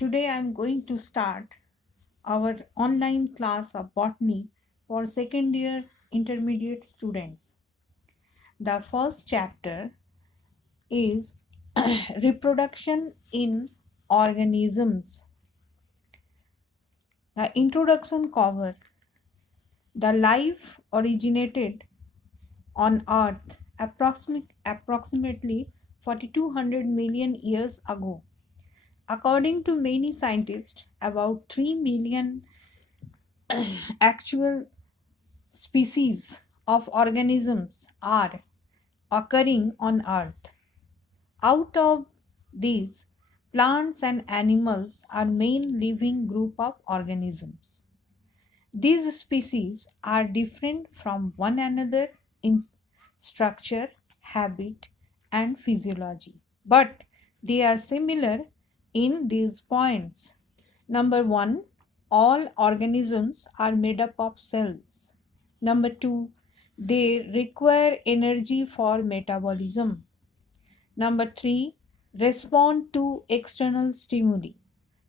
Today I am going to start our online class of botany for second year intermediate students. The first chapter is reproduction in organisms. The introduction cover the life originated on earth approximately 4200 million years ago. According to many scientists, about 3 million actual species of organisms are occurring on earth. Out of these, plants and animals are main living group of organisms. These species are different from one another in structure, habit, and physiology, but they are similar in these points. Number one, all organisms are made up of cells. Number two, they require energy for metabolism. Number three, respond to external stimuli.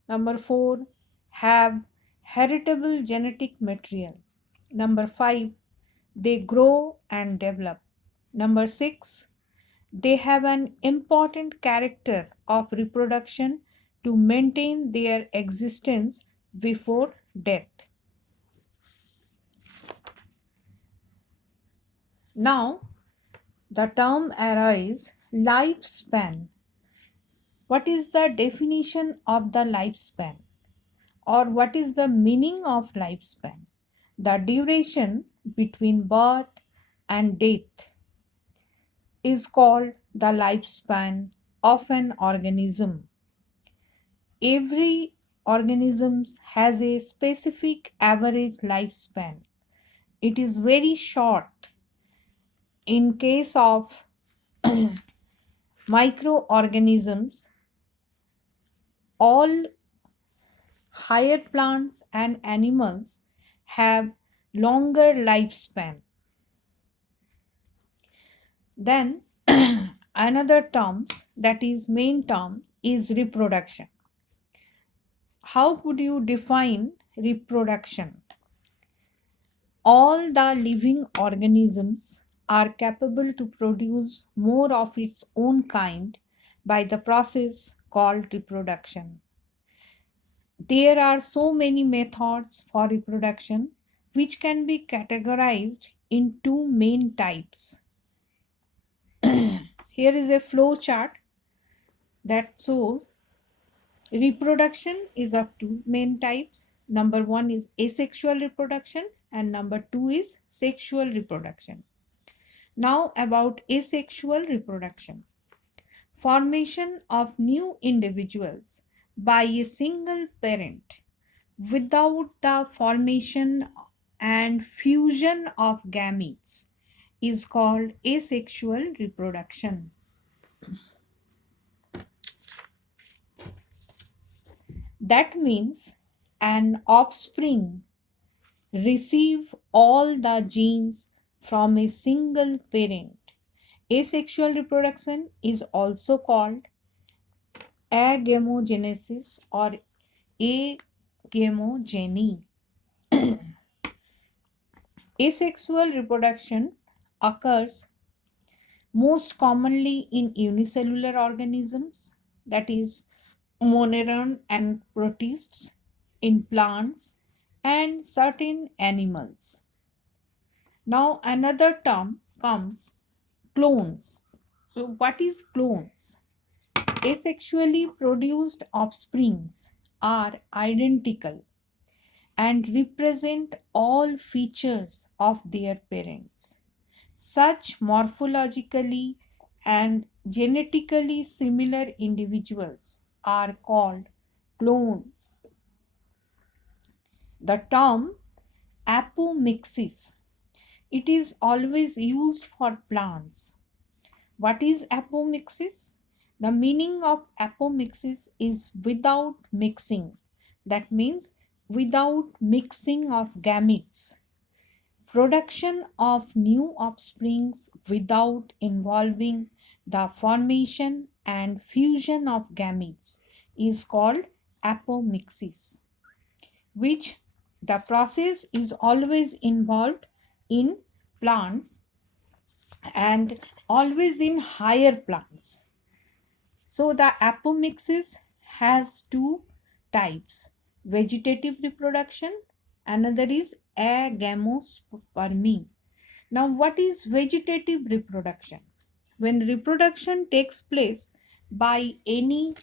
Number four, have heritable genetic material. Number five, they grow and develop. Number six, they have an important character of reproduction to maintain their existence before death. Now, the term arises lifespan. What is the definition of the lifespan? Or what is the meaning of lifespan? The duration between birth and death is called the lifespan of an organism. Every organism has a specific average lifespan. It is very short in case of microorganisms. All higher plants and animals have longer lifespan. Then another term, that is main term, is reproduction. How would you define reproduction? All the living organisms are capable to produce more of its own kind by the process called reproduction. There are so many methods for reproduction which can be categorized in two main types. Here is a flow chart that shows reproduction is of two main types. Number one is asexual reproduction and number two is sexual reproduction. Now about asexual reproduction. Formation of new individuals by a single parent without the formation and fusion of gametes is called asexual reproduction. That means an offspring receive all the genes from a single parent. Asexual reproduction is also called agamogenesis or agamogeny. Asexual reproduction occurs most commonly in unicellular organisms, that is mononeron and protists, in plants and certain animals. Now another term comes, clones. So what is clones? Asexually produced offsprings are identical and represent all features of their parents. Such morphologically and genetically similar individuals are called clones. The term apomixis, it is always used for plants. What is apomixis? The meaning of apomixis is without mixing. That means without mixing of gametes. Production of new offsprings without involving the formation and fusion of gametes is called apomixis, which the process is always involved in plants and always in higher plants. So the apomixis has two types: vegetative reproduction, another is agamospermy. Now, what is vegetative reproduction? When reproduction takes place by any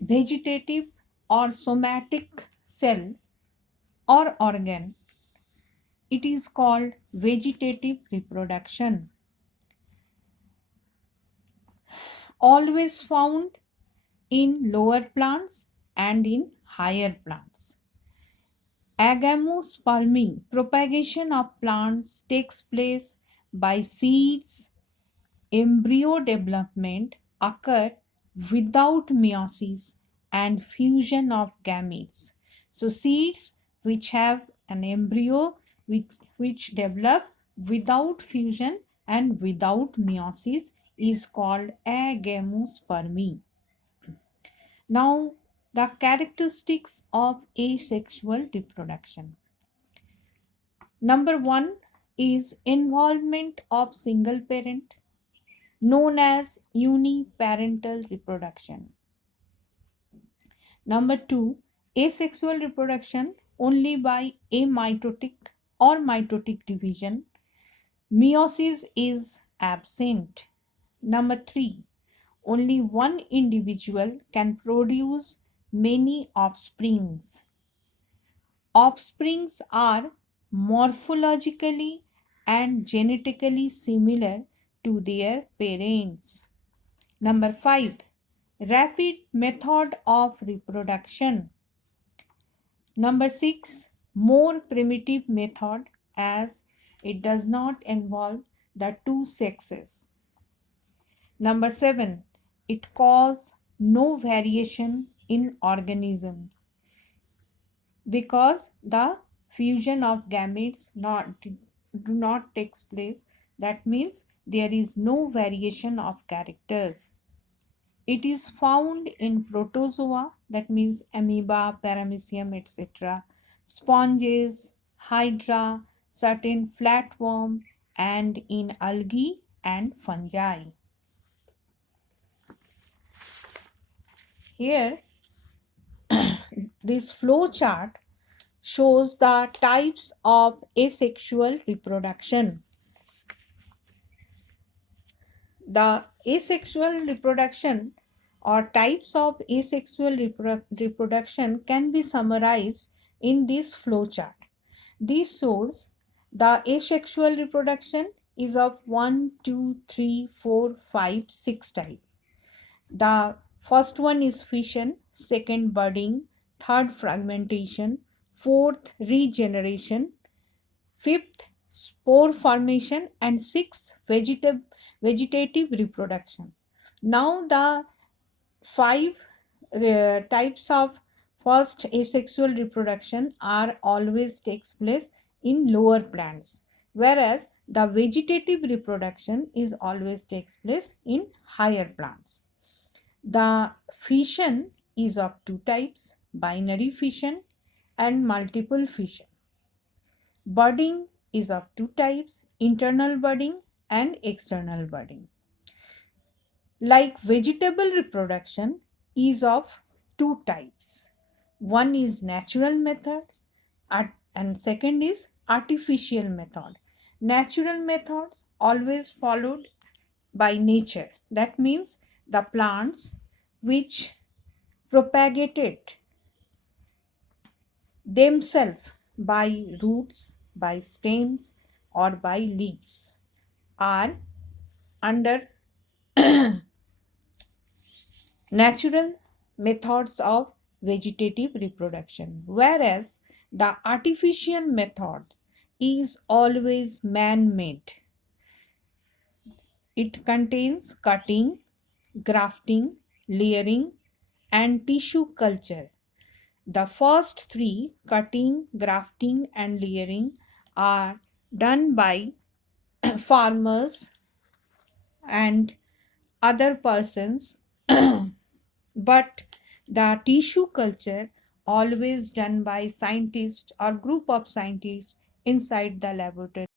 vegetative or somatic cell or organ, it is called vegetative reproduction. Always found in lower plants and in higher plants. Agamospermy, propagation of plants, takes place by seeds. Embryo development occur without meiosis and fusion of gametes. So seeds which have an embryo which develop without fusion and without meiosis is called agamospermy. Now, the characteristics of asexual reproduction. Number one is involvement of single parent, known as uniparental reproduction. Number two, asexual reproduction only by amitotic or mitotic division. Meiosis is absent. Number three, only one individual can produce many offsprings. Offsprings are morphologically and genetically similar to their parents. Number 5. Rapid method of reproduction. Number 6. More primitive method as it does not involve the two sexes. Number 7. It causes no variation in organisms because the fusion of gametes do not takes place. That means there is no variation of characters. It is found in protozoa, that means amoeba, paramecium, etc., sponges, hydra, certain flatworm, and in algae and fungi. Here, this flow chart shows the types of asexual reproduction. The asexual reproduction or types of asexual reproduction can be summarized in this flow chart. This shows the asexual reproduction is of 1, 2, 3, 4, 5, 6 types. The first one is fission, second budding, third fragmentation, fourth regeneration, fifth spore formation, and sixth vegetative reproduction. Now the five types of first asexual reproduction are always takes place in lower plants, whereas the vegetative reproduction is always takes place in higher plants. The fission is of two types: binary fission and multiple fission. Budding is of two types: internal budding and external budding. Like vegetable reproduction is of two types. One is natural methods and second is artificial method. Natural methods always followed by nature. That means the plants which propagated themselves by roots, by stems, or by leaves are under natural methods of vegetative reproduction, whereas the artificial method is always man made. It contains cutting, grafting, layering, and tissue culture. The first three, cutting, grafting, and layering, are done by farmers and other persons, but The tissue culture always done by scientists or group of scientists inside the laboratory.